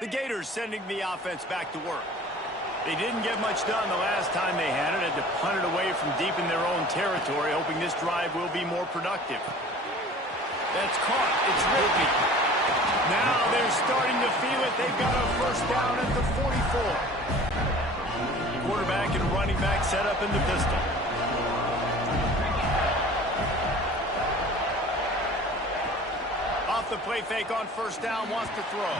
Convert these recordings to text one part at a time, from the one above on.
The Gators sending the offense back to work. They didn't get much done the last time they had it. Had to punt it away from deep in their own territory, hoping this drive will be more productive. That's caught. It's Rigby. Now they're starting to feel it. They've got a first down at the 44. Quarterback and running back set up in the pistol. Off the play fake on first down, wants to throw.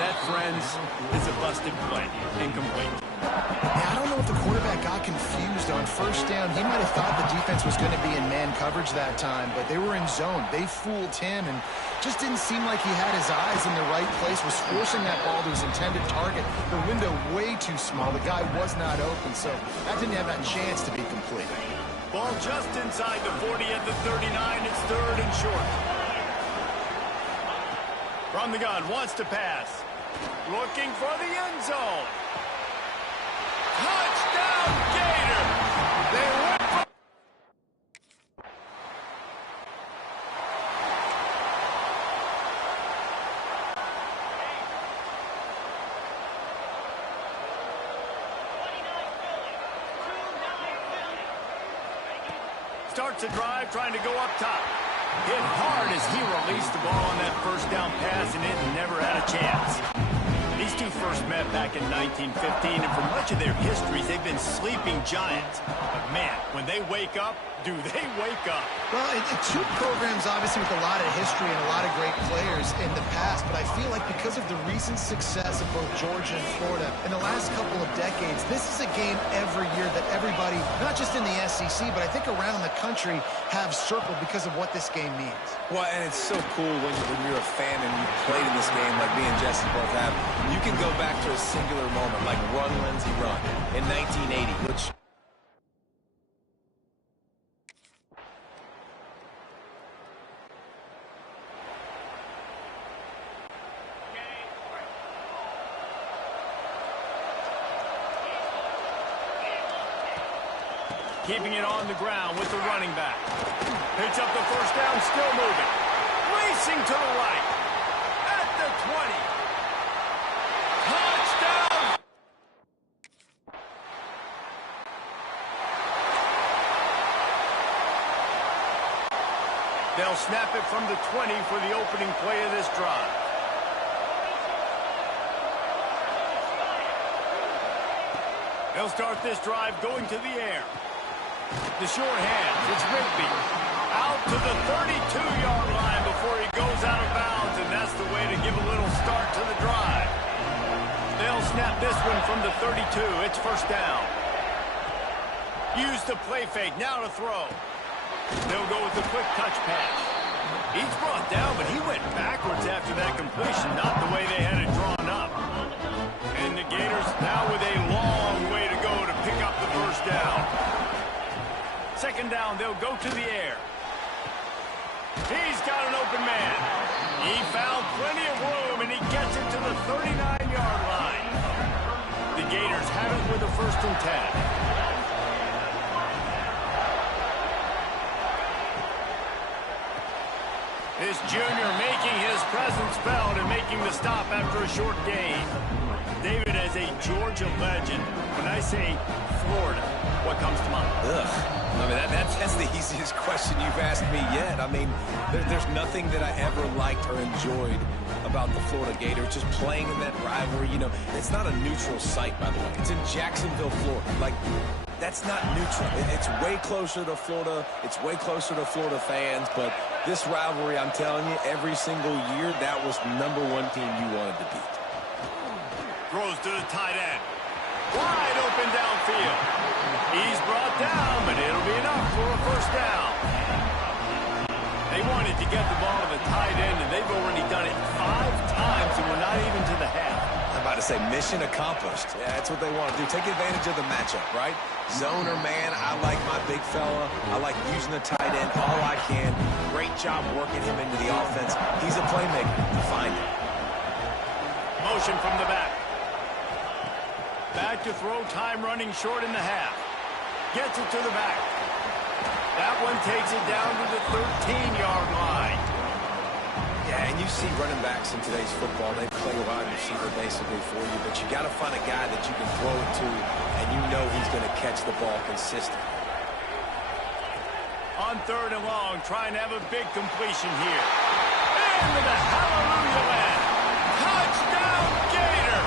That, friends, is a busted play. Incomplete. Yeah, I don't know if the quarterback got confused on first down. He might have thought the defense was going to be in man coverage that time, but they were in zone. They fooled him and just didn't seem like he had his eyes in the right place, was forcing that ball to his intended target. The window way too small. The guy was not open, so that didn't have that chance to be complete. Ball just inside the 40 at the 39. It's third and short. From the gun, wants to pass. Looking for the end zone. Touchdown, Gator! They went for... Starts a drive, trying to go up top. Hit hard as he released the ball on that first down pass, and it never had a chance. These two first met back in 1915, and for much of their histories, they've been sleeping giants. But man, when they wake up, do they wake up? Well, two programs, obviously, with a lot of history and a lot of great players in the past, but I feel like because of the recent success of both Georgia and Florida in the last couple of decades, this is a game every year that everybody, not just in the SEC, but I think around the country, have circled because of what this game means. Well, and it's so cool when you're a fan and you played in this game like me and Jesse both have. You can go back to a singular moment like Run, Lindsey, Run in 1980, which... Keeping it on the ground with the running back. Picks up the first down, still moving. Racing to the right. At the 20. Touchdown! They'll snap it from the 20 for the opening play of this drive. They'll start this drive going to the air. The short hands, it's Rigby. Out to the 32-yard line before he goes out of bounds, and that's the way to give a little start to the drive. They'll snap this one from the 32. It's first down. Use the play fake, now to throw. They'll go with the quick touch pass. He's brought down, but he went backwards after that completion, not the way they had it drawn up. And the Gators now with a long way to go to pick up the first down. Second down, they'll go to the air. He's got an open man. He found plenty of room, and he gets it to the 39-yard line. The Gators have it with a 1st and 10. This junior making his presence felt and making the stop after a short gain. David, as a Georgia legend, when I say Florida, what comes to mind? Ugh. I mean, that's the easiest question you've asked me yet. I mean, there's nothing that I ever liked or enjoyed about the Florida Gators, just playing in that rivalry. You know, it's not a neutral site, by the way. It's in Jacksonville, Florida. Like, that's not neutral. It's way closer to Florida. It's way closer to Florida fans. But this rivalry, I'm telling you, every single year, that was the #1 team you wanted to beat. Throws to the tight end. Wide open downfield. He's brought down, but it'll be enough for a first down. They wanted to get the ball to the tight end, and they've already done it 5 times, and we're not even to the half. I'm about to say mission accomplished. Yeah, that's what they want to do. Take advantage of the matchup, right? Zone or man, I like my big fella. I like using the tight end all I can. Great job working him into the offense. He's a playmaker. Find him. Motion from the back. Back to throw, time running short in the half. Gets it to the back. That one takes it down to the 13-yard line. Yeah, and you see running backs in today's football, they play wide receiver basically for you, but you got to find a guy that you can throw it to, and you know he's going to catch the ball consistently. On 3rd and long, trying to have a big completion here. And with a hallelujah land. Touchdown, Gator!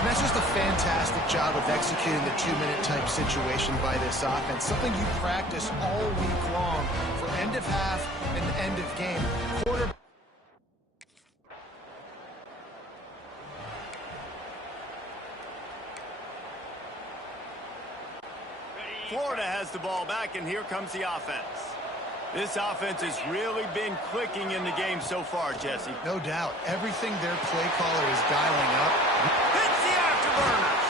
And that's just a fantastic job of executing the 2-minute type situation by this offense. Something you practice all week long for end of half and end of game. Florida has the ball back, and here comes the offense. This offense has really been clicking in the game so far, Jesse. No doubt. Everything their play caller is dialing up. Hits the afterburners.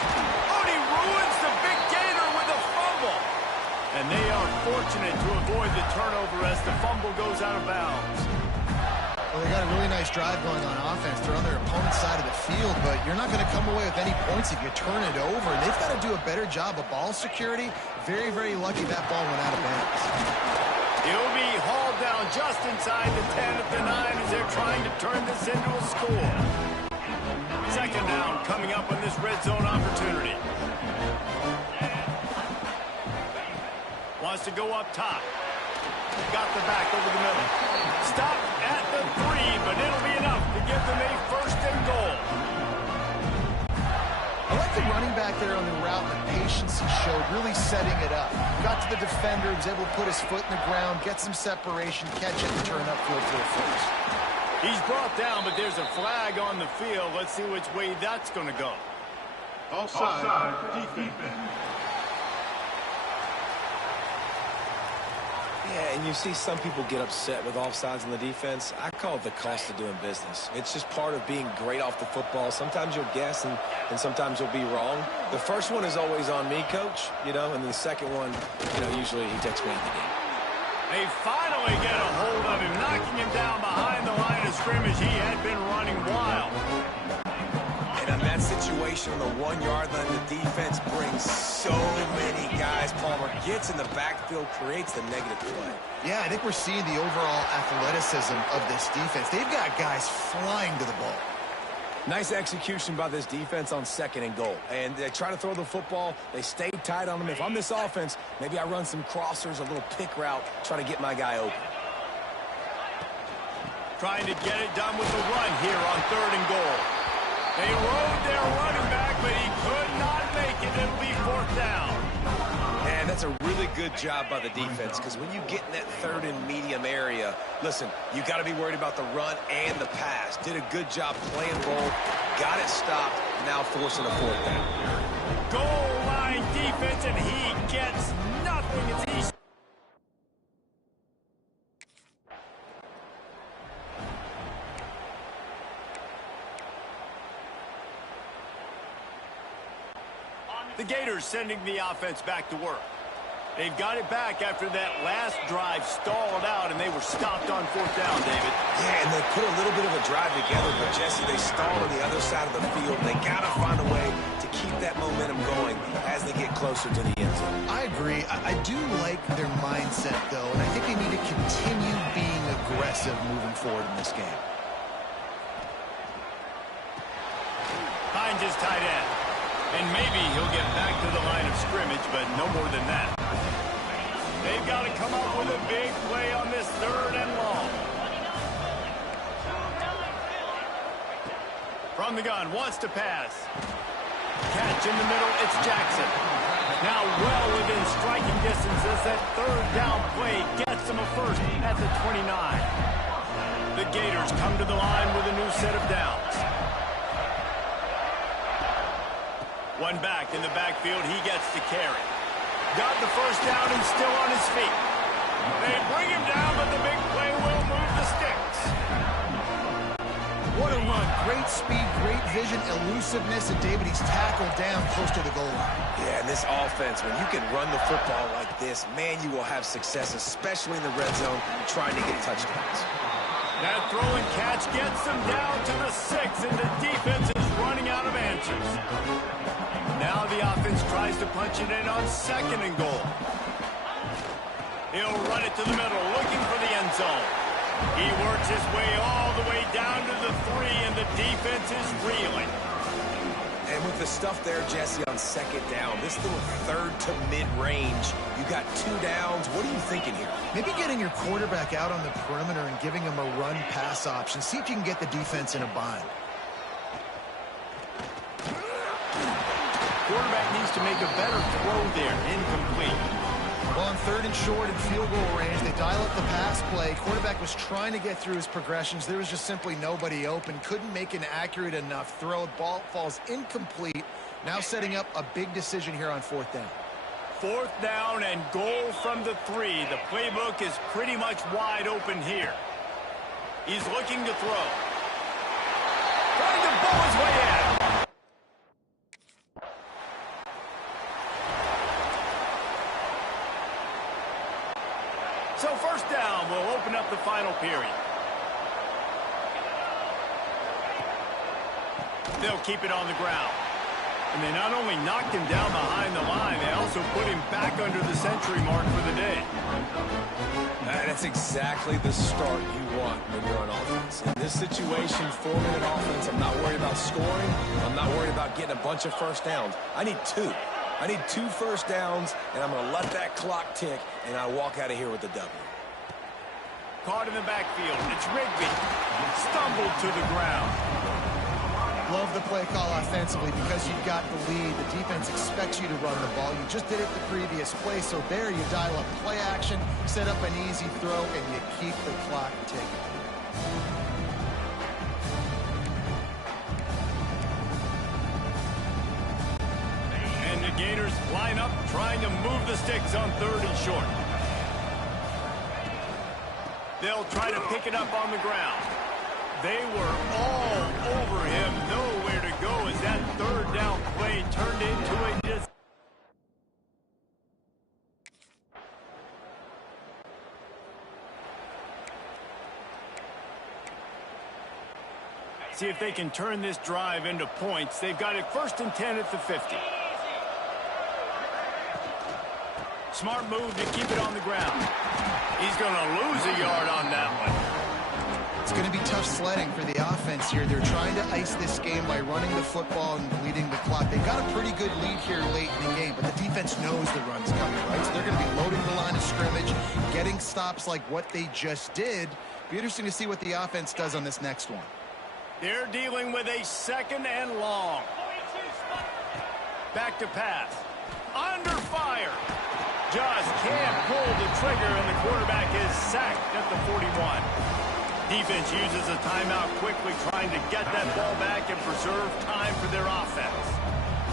Oh, he ruins the big Gator with a fumble. And they are fortunate to avoid the turnover as the fumble goes out of bounds. Well, they got a really nice drive going on offense. They're on their opponent's side of the field, but you're not going to come away with any points if you turn it over. And they've got to do a better job of ball security. Very, very lucky that ball went out of bounds. He'll be hauled down just inside the 10 at the 9 as they're trying to turn this into a score. 2nd down coming up on this red zone opportunity. Wants to go up top. Got the back over the middle. Stop at the 3, but it'll be enough to give them a 1st and goal. I like the running back there on the route and the patience he showed, really setting it up. Got to the defender, was able to put his foot in the ground, get some separation, catch it, and turn upfield for a 1st. He's brought down, but there's a flag on the field. Let's see which way that's going to go. Offside, defense. Yeah, and you see some people get upset with offsides in the defense. I call it the cost of doing business. It's just part of being great off the football. Sometimes you'll guess, and sometimes you'll be wrong. The first one is always on me, Coach, and then the second one, usually he takes me in the game. They finally get a hold of him, knocking him down behind the line of scrimmage. He had been running wild. And in that situation, on the 1-yard line, the defense brings so many guys. Palmer gets in the backfield, creates the negative play. Yeah, I think we're seeing the overall athleticism of this defense. They've got guys flying to the ball. Nice execution by this defense on 2nd and goal. And they try to throw the football. They stay tight on them. If I'm this offense, maybe I run some crossers, a little pick route, try to get my guy open. Trying to get it done with the run here on 3rd and goal. They rode their running back, but he could not make it. It'll be 4th down. And that's a really good job by the defense, because when you get in that 3rd and medium area, listen, you got to be worried about the run and the pass. Did a good job playing both, got it stopped, now forcing a 4th down. Goal line defense, and he gets nothing. It's easy. The Gators sending the offense back to work. They've got it back after that last drive stalled out, and they were stopped on 4th down, David. Yeah, and they put a little bit of a drive together, but, Jesse, they stalled on the other side of the field. They got to find a way to keep that momentum going as they get closer to the end zone. I agree. I do like their mindset, though, and I think they need to continue being aggressive moving forward in this game. Finds his tight end. And maybe he'll get back to the line of scrimmage, but no more than that. They've got to come up with a big play on this 3rd and long. From the gun, wants to pass. Catch in the middle, it's Jackson. Now well within striking distance as that 3rd down play gets him a 1st at the 29. The Gators come to the line with a new set of downs. One back in the backfield, he gets to carry. Got the 1st down and still on his feet. They bring him down, but the big play will move the sticks. What a run. Great speed, great vision, elusiveness, and David, he's tackled down close to the goal line. Yeah, and this offense, when you can run the football like this, man, you will have success, especially in the red zone, trying to get touchdowns. That throw and catch gets them down to the 6, and the defense is running out of answers. Now the offense tries to punch it in on 2nd and goal. He'll run it to the middle, looking for the end zone. He works his way all the way down to the 3, and the defense is reeling. And with the stuff there, Jesse, on second down, this little third to mid-range, you got 2 downs. What are you thinking here? Maybe getting your quarterback out on the perimeter and giving him a run-pass option. See if you can get the defense in a bind. Quarterback needs to make a better throw there. Incomplete. Well, on 3rd and short and field goal range, they dial up the pass play. Quarterback was trying to get through his progressions. There was just simply nobody open. Couldn't make an accurate enough throw. Ball falls incomplete. Now setting up a big decision here on 4th down. 4th down and goal from the 3. The playbook is pretty much wide open here. He's looking to throw. Trying to bowl his way in. So 1st down will open up the final period. They'll keep it on the ground. And they not only knocked him down behind the line, they also put him back under the century mark for the day. That's exactly the start you want when you're on offense. In this situation, 4-minute offense, I'm not worried about scoring. I'm not worried about getting a bunch of 1st downs. I need 2. I need 2 1st downs, and I'm going to let that clock tick, and I walk out of here with a W. Caught in the backfield. It's Rigby. Stumbled to the ground. Love the play call offensively because you've got the lead. The defense expects you to run the ball. You just did it the previous play, so there you dial up play action, set up an easy throw, and you keep the clock ticking. And the Gators line up, trying to move the sticks on 3rd and short. They'll try to pick it up on the ground. They were all over him. Nowhere to go as that 3rd down play turned into a see if they can turn this drive into points. They've got it 1st and 10 at the 50. Smart move to keep it on the ground. He's going to lose a yard on that one. It's going to be tough sledding for the offense here. They're trying to ice this game by running the football and bleeding the clock. They've got a pretty good lead here late in the game, but the defense knows the run's coming, right? So they're going to be loading the line of scrimmage, getting stops like what they just did. Be interesting to see what the offense does on this next one. They're dealing with a 2nd and long. Back to pass. Under fire. Just can't pull the trigger, and the quarterback is sacked at the 41. Defense uses a timeout quickly, trying to get that ball back and preserve time for their offense.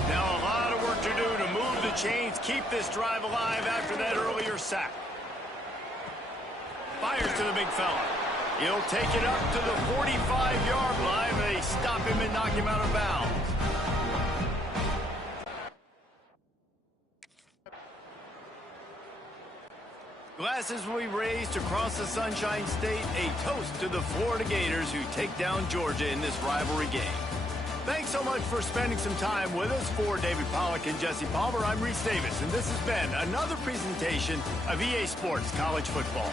Now a lot of work to do to move the chains, keep this drive alive after that earlier sack. Fires to the big fella. He'll take it up to the 45-yard line. They stop him and knock him out of bounds. Glasses will be raised across the Sunshine State, a toast to the Florida Gators who take down Georgia in this rivalry game. Thanks so much for spending some time with us. For David Pollack and Jesse Palmer, I'm Reese Davis, and this has been another presentation of EA Sports College Football.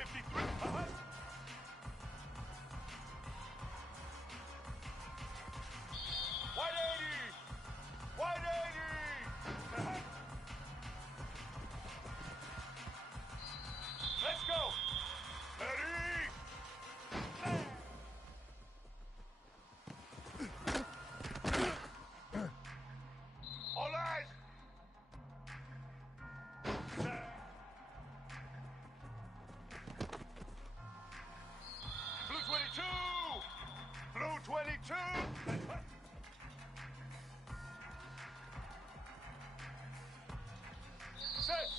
53. 180. Let's go. Ready. All eyes. Blue 22. Blue 22.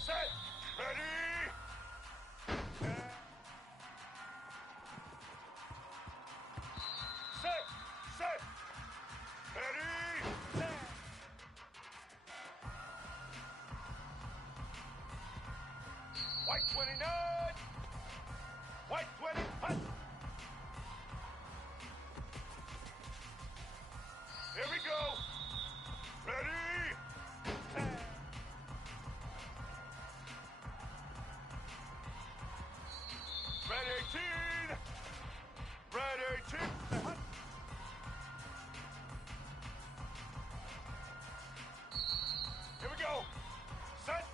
Set. Ready. Set. Ready. White 29. White 20. Hut. Here we go. Ready. Red 18. Red 18. Here we go. Set.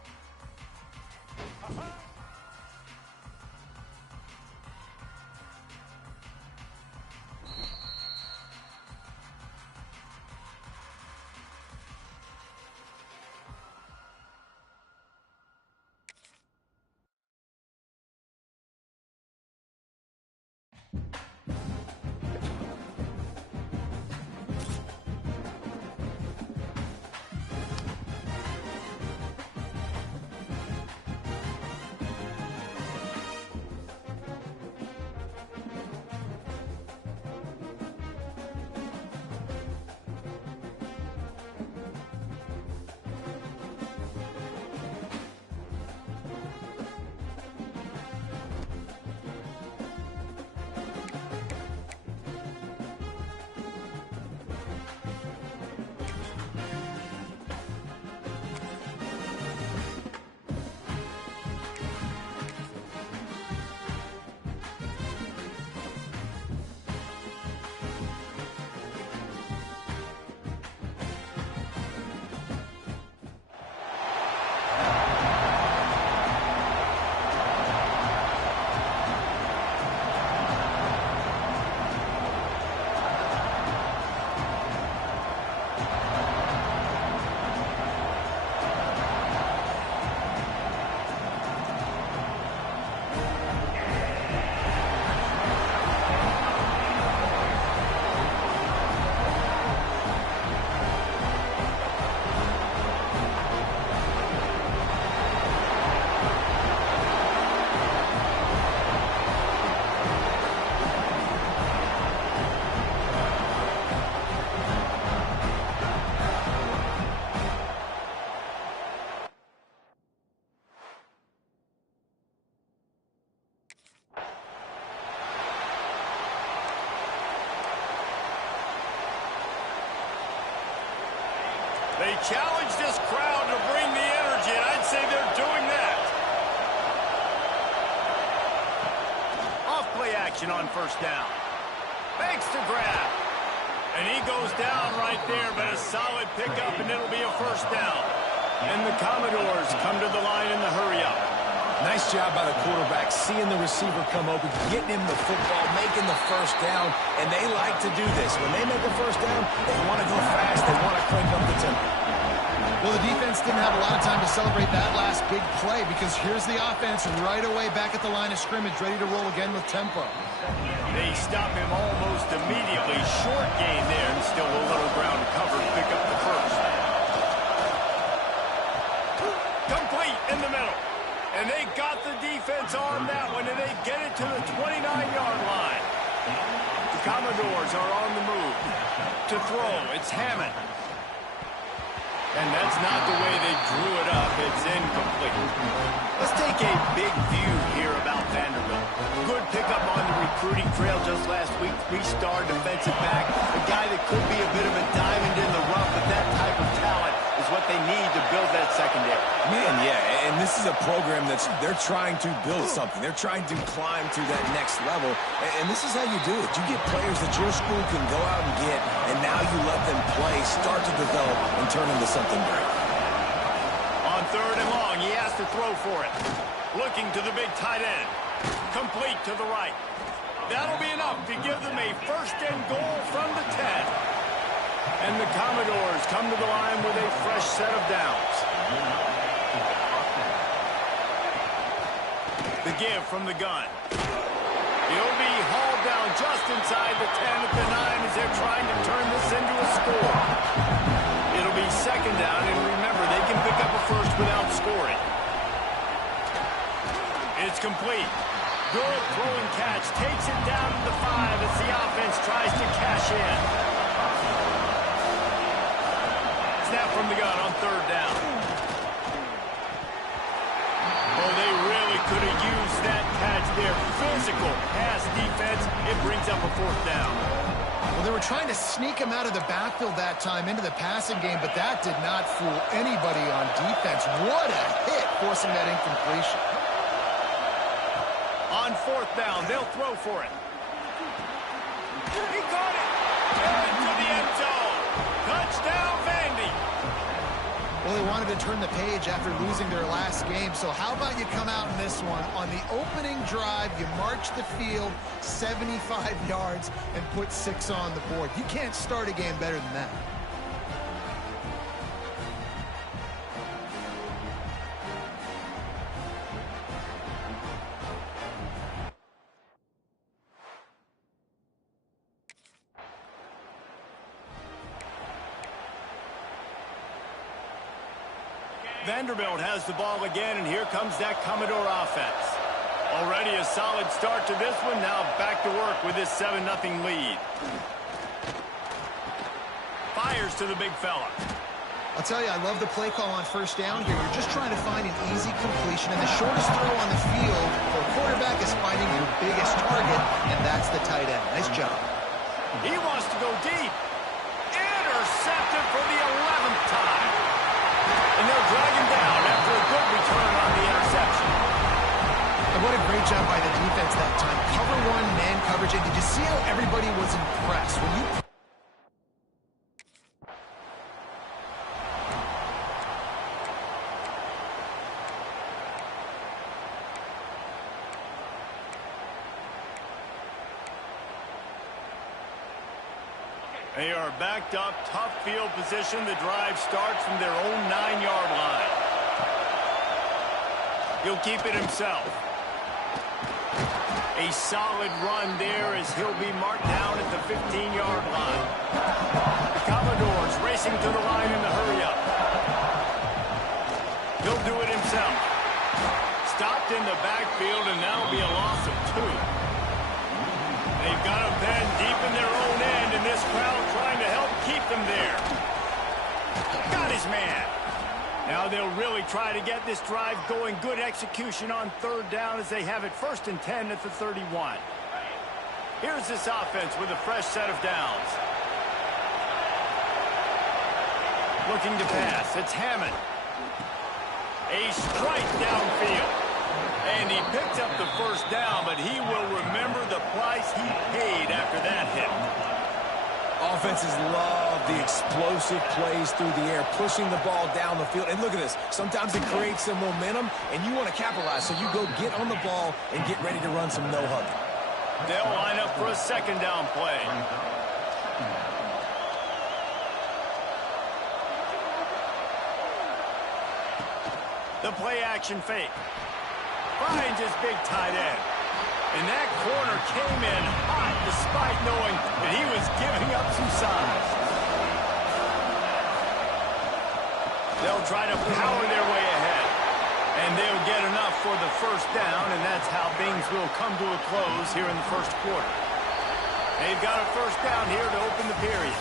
They challenge this crowd to bring the energy, and I'd say they're doing that. Off-play action on first down. Fakes to grab. And he goes down right there, but a solid pickup, and it'll be a first down. And the Commodores come to the line in the hurry-up. Nice job by the quarterback, seeing the receiver come open, getting him the football, making the first down, and they like to do this. When they make a first down, they want to go fast. They want to crank up the tempo. Well, the defense didn't have a lot of time to celebrate that last big play because here's the offense right away back at the line of scrimmage, ready to roll again with tempo. They stop him almost immediately. Short gain there, and still a little ground covered. Pick up the first. Complete in the middle. And they got the defense on that one, and they get it to the 29-yard line. The Commodores are on the move. To throw, it's Hammond. And that's not the way they drew it up. It's incomplete. Let's take a big view here about Vanderbilt. Good pickup on the recruiting trail just last week. Three-star defensive back. A guy that could be a bit of a diamond in the rough, but that type of talent is what they need to build that secondary. Man, yeah, and this is a program they're trying to build something. They're trying to climb to that next level, and this is how you do it. You get players that your school can go out and get, and now you let them play, start to develop, and turn into something great. On 3rd and long, he has to throw for it. Looking to the big tight end. Complete to the right. That'll be enough to give them a 1st and goal from the 10. And the Commodores come to the line with a fresh set of downs. The give from the gun. He'll be hauled down just inside the 10 at the 9 as they're trying to turn this into a score. It'll be 2nd down, and remember, they can pick up a first without scoring. It's complete. Good throwing catch. Takes it down to the 5 as the offense tries to cash in. Snap from the gun on 3rd down. Oh, they really could have used that catch there. Physical pass defense. It brings up a 4th down. Well, they were trying to sneak him out of the backfield that time into the passing game, but that did not fool anybody on defense. What a hit, forcing that incompletion. On 4th down, they'll throw for it. He caught it. Into the end zone. Touchdown, Vandy. Well, they wanted to turn the page after losing their last game, so how about you come out in this one? On the opening drive, you march the field 75 yards and put 6 on the board. You can't start a game better than that. Vanderbilt has the ball again, and here comes that Commodore offense. Already a solid start to this one. Now back to work with this 7-0 lead. Fires to the big fella. I'll tell you, I love the play call on 1st down here. You're just trying to find an easy completion, and the shortest throw on the field for a quarterback is finding your biggest target, and that's the tight end. Nice job. He wants to go deep. Intercepted for the 11th time. And they'll drag him down after a good return on the interception. And what a great job by the defense that time. Cover 1, man coverage, and did you see how everybody was impressed? When you... They are backed up, tough field position. The drive starts from their own 9-yard line. He'll keep it himself. A solid run there as he'll be marked down at the 15-yard line. The Commodores racing to the line in the hurry-up. He'll do it himself. Stopped in the backfield, and that'll be a loss of 2. They've got him pinned deep in their own end, and this crowd trying to help keep them there. Got his man. Now they'll really try to get this drive going. Good execution on 3rd down as they have it 1st and 10 at the 31. Here's this offense with a fresh set of downs. Looking to pass. It's Hammond. A strike downfield. And he picked up the 1st down, but he will remember the price he paid after that hit. Offenses love the explosive plays through the air, pushing the ball down the field. And look at this. Sometimes it creates some momentum, and you want to capitalize. So you go get on the ball and get ready to run some no-huddle. They'll line up for a 2nd down play. The play-action fake. Finds his big tight end. And that corner came in hot despite knowing that he was giving up some size. They'll try to power their way ahead. And they'll get enough for the 1st down, and that's how things will come to a close here in the 1st quarter. They've got a 1st down here to open the period.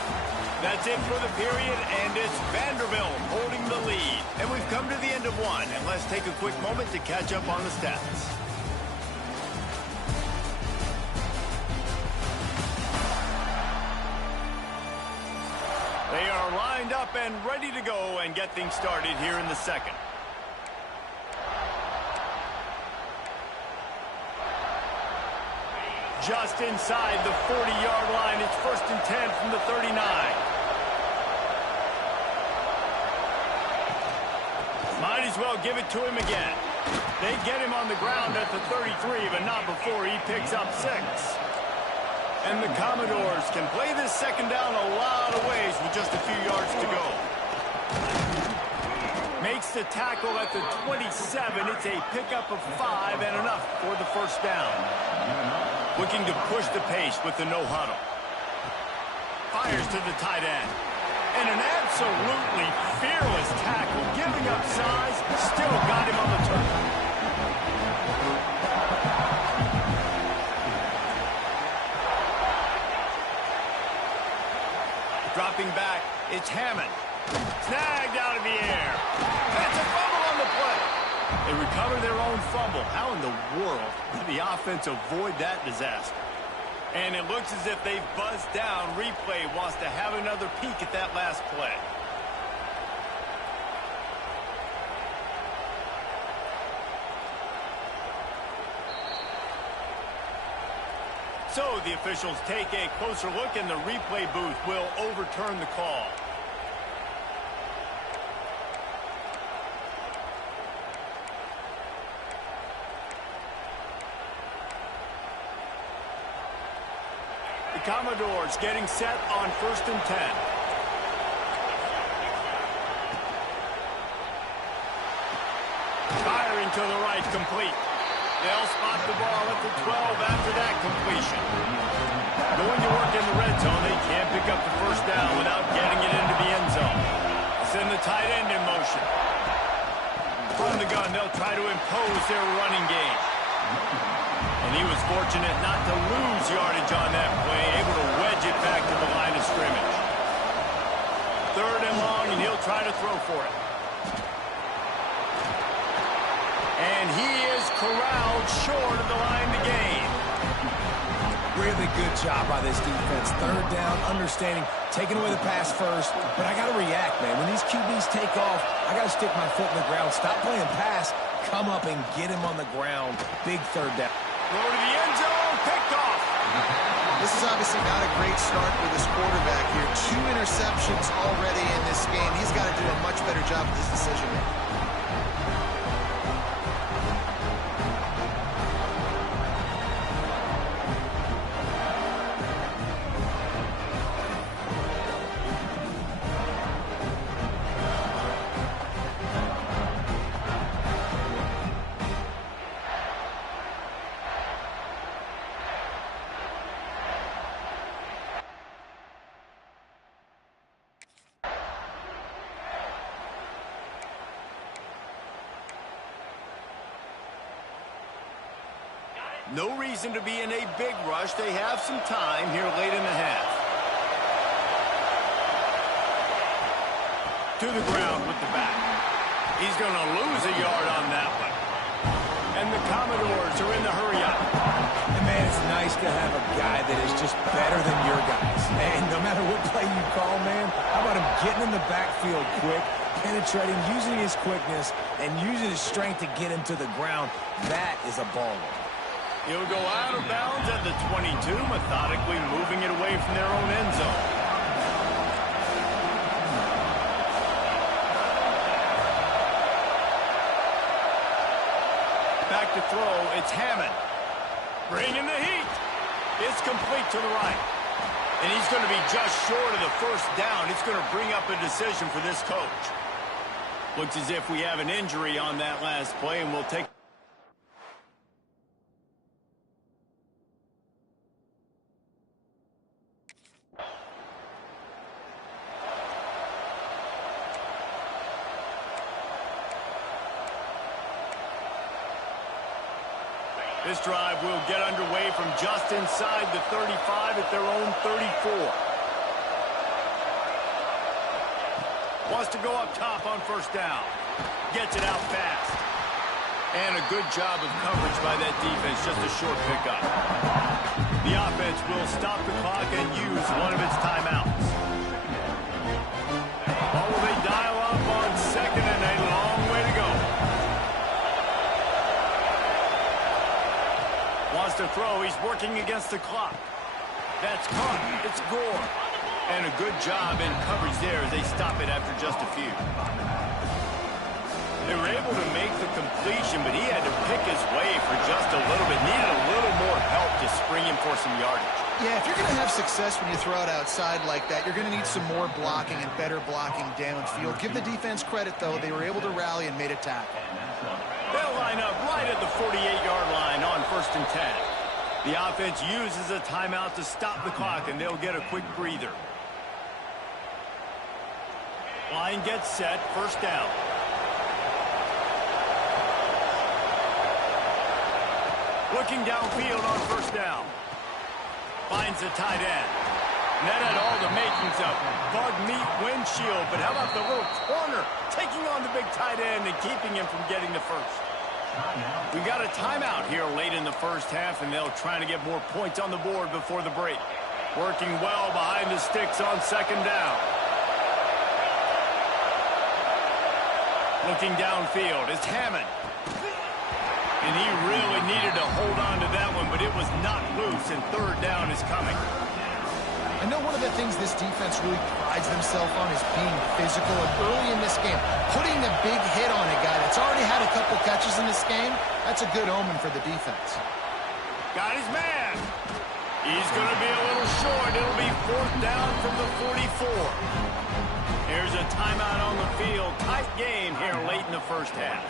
That's it for the period, and it's Vanderbilt holding the lead. And we've come to the end of one, and let's take a quick moment to catch up on the stats. They are are lined up and ready to go and get things started here in the second. Just inside the 40-yard line. It's 1st and 10 from the 39. Might as well give it to him again. They get him on the ground at the 33, but not before he picks up 6. And the Commodores can play this second down a lot of ways with just a few yards to go. Makes the tackle at the 27. It's a pickup of 5 and enough for the first down. Looking to push the pace with the no huddle. Fires to the tight end. And an absolutely fearless tackle, giving up size, still got him on the turn. Dropping back, it's Hammond. Snagged out of the air. That's a fumble on the play. They recover their own fumble. How in the world did the offense avoid that disaster? And it looks as if they've buzzed down. Replay wants to have another peek at that last play. So the officials take a closer look, and the replay booth will overturn the call. The Commodores getting set on 1st and 10. Firing to the right, complete. They'll spot the ball at the 12 after that completion. Going to work in the red zone, they can't pick up the first down without getting it into the end zone. Send the tight end in motion. From the gun, they'll try to impose their running game. And he was fortunate not to lose yardage on that play, able to wedge it back to the line of scrimmage. 3rd and long, and he'll try to throw for it. And he is corralled short of the line to gain. Really good job by this defense. 3rd down, understanding, taking away the pass first. But I got to react, man. When these QBs take off, I got to stick my foot in the ground. Stop playing pass. Come up and get him on the ground. Big 3rd down. Throw to the end zone, picked off. This is obviously not a great start for this quarterback here. 2 interceptions already in this game. He's got to do a much better job with his decision-making. No reason to be in a big rush. They have some time here late in the half. To the ground with the back. He's going to lose a yard on that one. And the Commodores are in the hurry up. And man, it's nice to have a guy that is just better than your guys. And no matter what play you call, man, how about him getting in the backfield quick, penetrating, using his quickness, and using his strength to get him to the ground. That is a baller. He'll go out of bounds at the 22, methodically moving it away from their own end zone. Back to throw, it's Hammond. Bringing the heat. It's complete to the right. And he's going to be just short of the first down. It's going to bring up a decision for this coach. Looks as if we have an injury on that last play, and we'll take... This drive will get underway from just inside the 35 at their own 34. Wants to go up top on first down. Gets it out fast. And a good job of coverage by that defense, just a short pickup. The offense will stop the clock and use one of its timeouts. throw. He's working against the clock. That's caught. It's Gore. And a good job in coverage there as they stop it after just a few. They were able to make the completion, but he had to pick his way for just a little bit. Needed a little more help to spring him for some yardage. Yeah, if you're going to have success when you throw it outside like that, you're going to need some more blocking and better blocking downfield. Give the defense credit, though. They were able to rally and made a tackle. They'll line up right at the 48-yard line on 1st and 10. The offense uses a timeout to stop the clock, and they'll get a quick breather. Line gets set, 1st down. Looking downfield on 1st down. Finds the tight end. And that had all the makings of bug meat windshield. But how about the little corner taking on the big tight end and keeping him from getting the first? We got a timeout here late in the first half, and they'll try to get more points on the board before the break. Working well behind the sticks on 2nd down. Looking downfield, it's Hammond. And he really needed to hold on to that one, but it was not loose, and 3rd down is coming. I know one of the things this defense really prides themselves on is being physical. And early in this game, putting a big hit on a guy that's already had a couple catches in this game, that's a good omen for the defense. Got his man. He's going to be a little short. It'll be 4th down from the 44. Here's a timeout on the field. Tight game here late in the first half.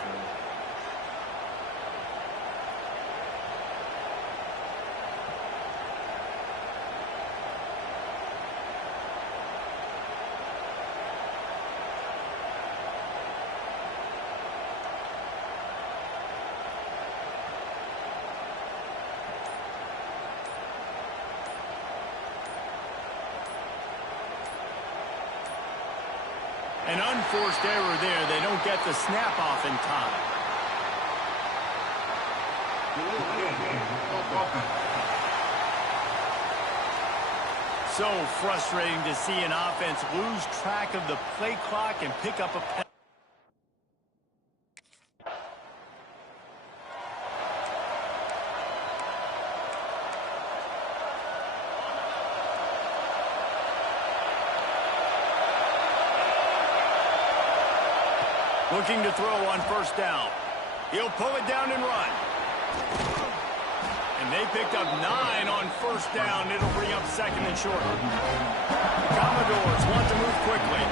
An unforced error there. They don't get the snap off in time. So frustrating to see an offense lose track of the play clock and pick up a penalty. Looking to throw on 1st down. He'll pull it down and run. And they picked up 9 on 1st down. It'll bring up 2nd and short. Commodores want to move quickly.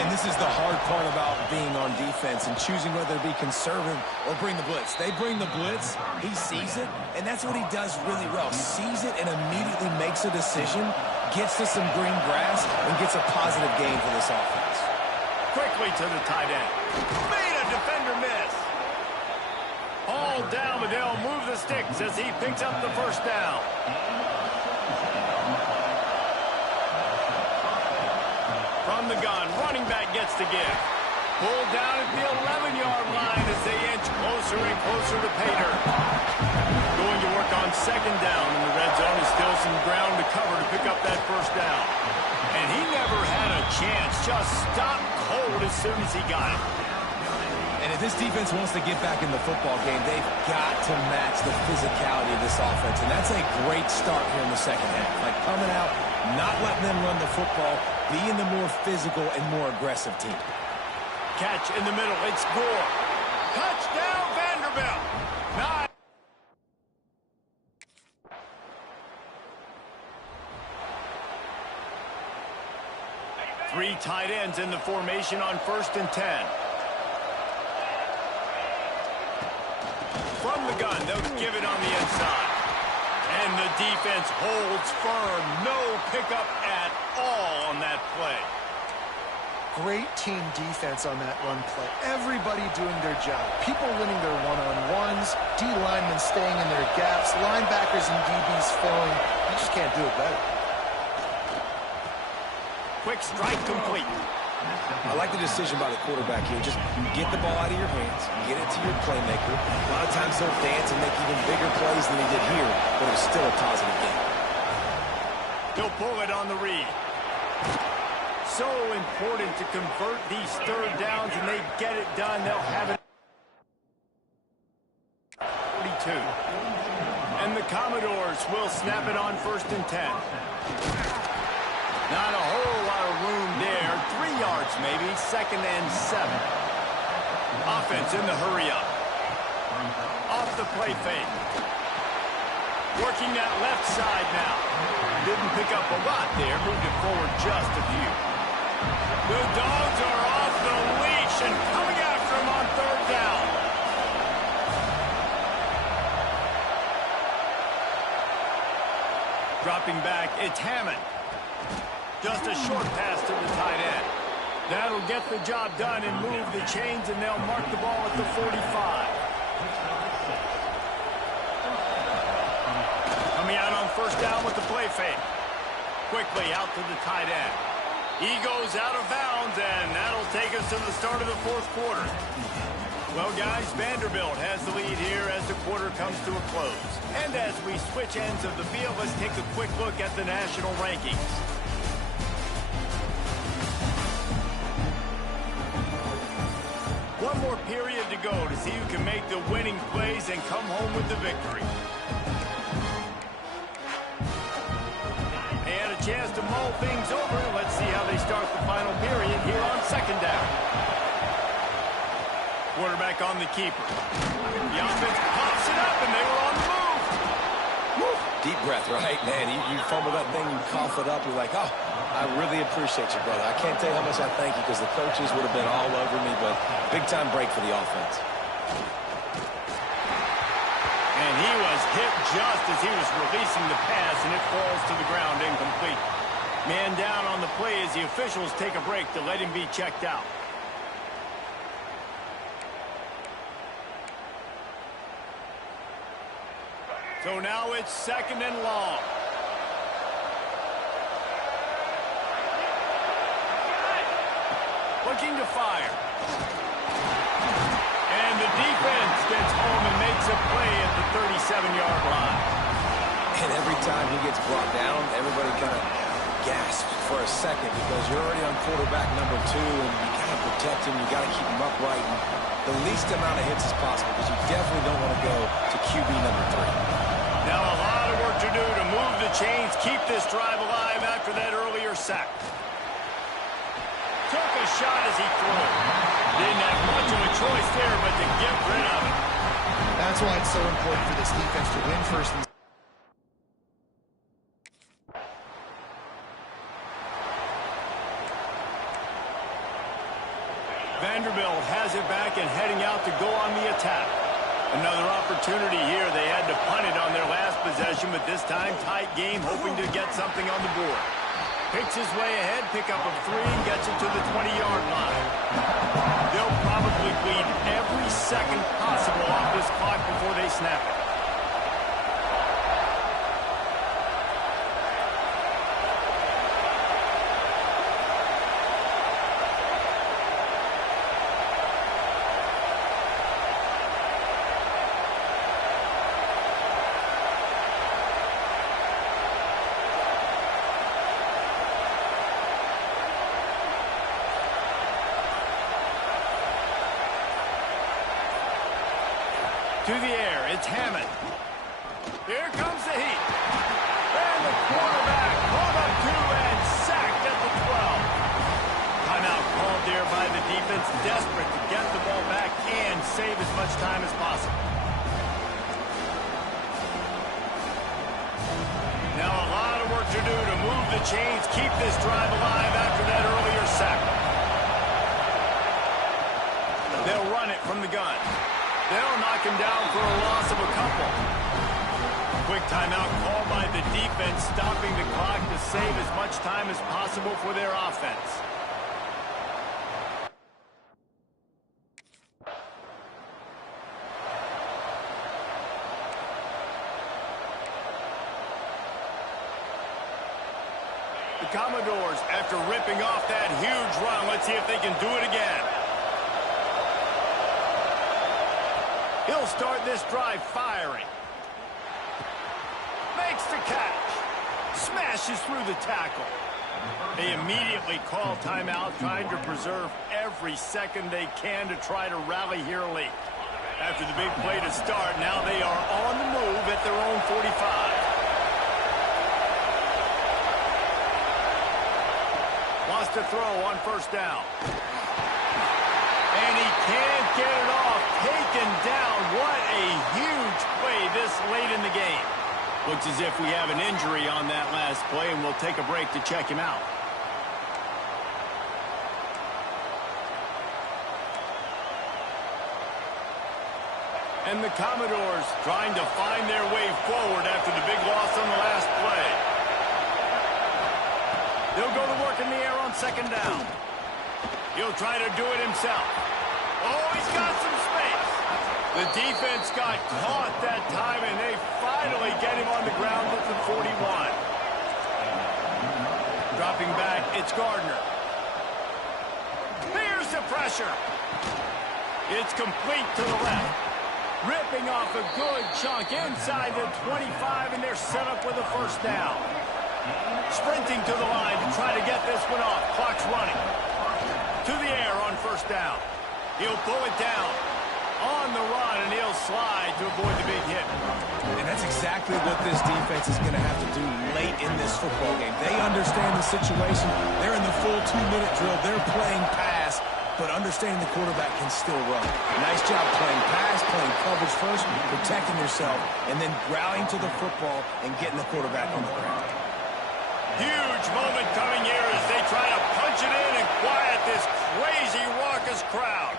And this is the hard part about being on defense and choosing whether to be conservative or bring the blitz. They bring the blitz, he sees it, and that's what he does really well. Sees it and immediately makes a decision, gets to some green grass, and gets a positive gain for this offense. Quickly to the tight end. Made a defender miss. All down, but they'll move the sticks as he picks up the 1st down. From the gun, running back gets to give. Pulled down at the 11-yard line as they inch closer and closer to pay dirt. Going to work on 2nd down in the red zone. Is still some ground to cover to pick up that 1st down. And he never had a chance. Just stopped cold as soon as he got it. And if this defense wants to get back in the football game, they've got to match the physicality of this offense. And that's a great start here in the 2nd half. Like coming out, not letting them run the football, being the more physical and more aggressive team. Catch in the middle. It's Gore. Touchdown, Vanderbilt. 9. Three tight ends in the formation on 1st and 10. From the gun, they'll give it on the inside. And the defense holds firm. No pickup at all on that play. Great team defense on that run play. Everybody doing their job. People winning their one-on-ones, D linemen staying in their gaps, linebackers and DBs filling. You just can't do it better. Quick strike complete. I like the decision by the quarterback here. Just get the ball out of your hands, get it to your playmaker. A lot of times he'll dance and make even bigger plays than he did here, but it was still a positive game. He'll pull it on the read. So important to convert these 3rd downs, and they get it done. They'll have it. 42 And the Commodores will snap it on 1st and 10. Not a whole lot of room there. 3 yards maybe. 2nd and 7. Offense in the hurry-up. Off the play fake. Working that left side now. Didn't pick up a lot there. Moved it forward just a few. The Dogs are off the leash and coming after him on 3rd down. Dropping back, it's Hammond. Just a short pass to the tight end. That'll get the job done and move the chains, and they'll mark the ball at the 45. Coming out on 1st down with the play fake. Quickly out to the tight end. He goes out of bounds, and that'll take us to the start of the 4th quarter. Well, guys, Vanderbilt has the lead here as the quarter comes to a close. And as we switch ends of the field, let's take a quick look at the national rankings. One more period to go to see who can make the winning plays and come home with the victory. And a chance to mull things over. Let's see how they start the final period here on 2nd down. Quarterback on the keeper. The offense pops it up, and they were on the move. Woo. Deep breath, right, man? You fumble that thing, you cough it up, you're like, oh, I really appreciate you, brother. I can't tell you how much I thank you because the coaches would have been all over me, but big-time break for the offense. And he was hit just as he was releasing the pass, and it falls to the ground incomplete. Man down on the play as the officials take a break to let him be checked out. So now it's 2nd and long. Looking to fire. And the defense gets home and makes a play at the 37-yard line. And every time he gets brought down, everybody kind of gasps for a second because you're already on quarterback number 2, and you got to protect him. You got to keep him upright. And the least amount of hits as possible because you definitely don't want to go to QB number 3. Now a lot of work to do to move the chains, keep this drive alive after that earlier sack. Took a shot as he threw. Didn't have much of a choice there, but to get rid of it. That's why it's so important for this defense to win 1st and Vanderbilt has it back and heading out to go on the attack. Another opportunity here. They had to punt it on their last possession, but this time tight game, hoping to get something on the board. Picks his way ahead, pick up of 3, and gets it to the 20-yard line. They'll probably bleed every second possible off this clock before they snap it. To the air, it's Hammond. Here comes the heat. And the quarterback called up 2 and sacked at the 12. Timeout called there by the defense, desperate to get the ball back and save as much time as possible. Now a lot of work to do to move the chains, keep this drive alive after that earlier sack. They'll run it from the gun. They'll knock him down for a loss of a couple. Quick timeout called by the defense, stopping the clock to save as much time as possible for their offense. The Commodores, after ripping off that huge run, let's see if they can do it again. He'll start this drive firing. Makes the catch. Smashes through the tackle. They immediately call timeout, trying to preserve every second they can to try to rally here late. After the big play to start, now they are on the move at their own 45. Wants to throw on first down. And he can't get it off. Taken down. What a huge play this late in the game. Looks as if we have an injury on that last play, and we'll take a break to check him out. And the Commodores trying to find their way forward after the big loss on the last play. They'll go to work in the air on second down. He'll try to do it himself. Oh, he's got some space. The defense got caught that time, and they finally get him on the ground with the 41. Dropping back, it's Gardner. Here's the pressure. It's complete to the left. Ripping off a good chunk inside the 25, and they're set up with a first down. Sprinting to the line to try to get this one off. Clock's running. To the air on first down. He'll pull it down. On the run, and he'll slide to avoid the big hit. And that's exactly what this defense is going to have to do late in this football game. They understand the situation. They're in the full 2-minute drill. They're playing pass, but understanding the quarterback can still run. Nice job playing pass, playing coverage first, protecting yourself, and then rallying to the football and getting the quarterback on the ground. Huge moment coming here as they try to punch it in and quiet this crazy, raucous crowd.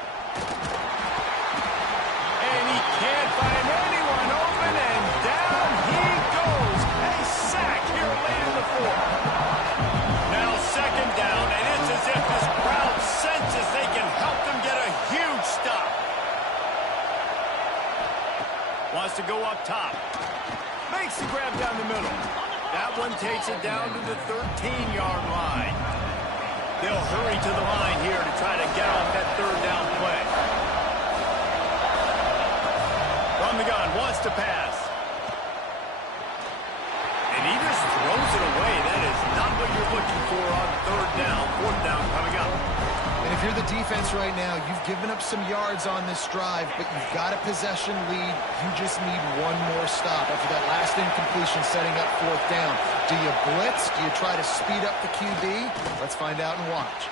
And he can't find anyone open, and down he goes. A sack here late in the fourth. Now second down, and it's as if this crowd senses they can help them get a huge stop. Wants to go up top. Makes the grab down the middle. That one takes it down to the 13-yard line. They'll hurry to the line here to try to get off that third down play. From the gun, wants to pass. And he just throws it away. That is not what you're looking for on third down. Fourth down coming up. And if you're the defense right now, you've given up some yards on this drive, but you've got a possession lead. You just need one more stop after that last incompletion setting up fourth down. Do you blitz? Do you try to speed up the QB? Let's find out and watch.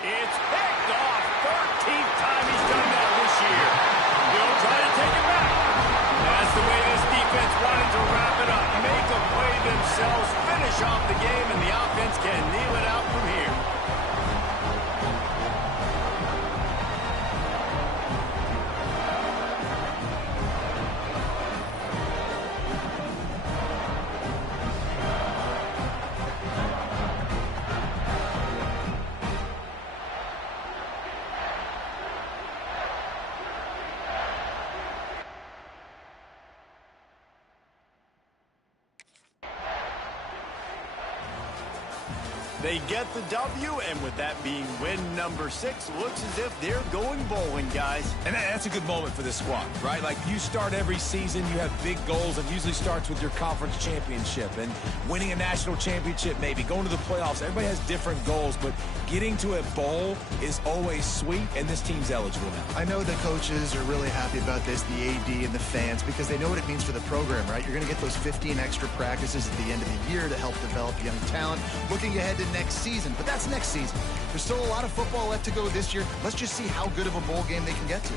It's picked off. 13th time he's done that this year. He'll try to take it back. That's the way this defense wanted to wrap it up. Make a play themselves, finish off the game, and the offense can kneel it out from here. They get the W, and with that being win number 6, looks as if they're going bowling, guys. And that's a good moment for this squad, right? Like, you start every season, you have big goals. It usually starts with your conference championship and winning a national championship, maybe going to the playoffs. Everybody has different goals, but getting to a bowl is always sweet, and this team's eligible now. I know the coaches are really happy about this, the AD and the fans, because they know what it means for the program, right? You're going to get those 15 extra practices at the end of the year to help develop young talent. Looking ahead to next season, but that's next season. There's still a lot of football left to go this year. Let's just see how good of a bowl game they can get to.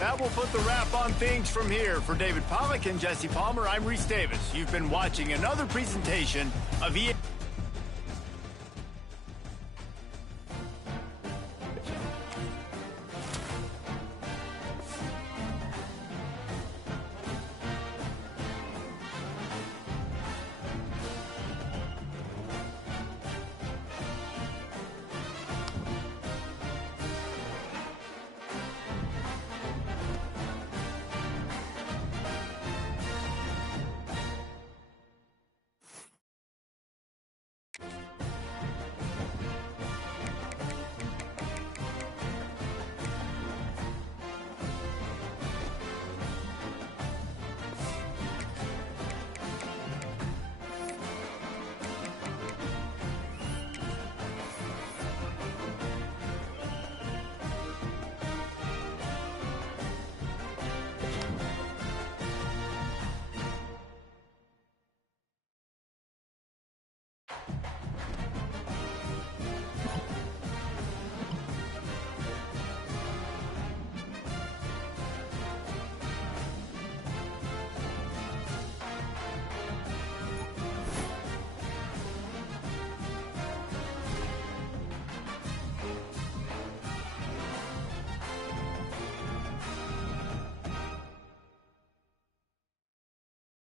That will put the wrap on things from here. For David Pollack and Jesse Palmer, I'm Reese Davis. You've been watching another presentation of EA.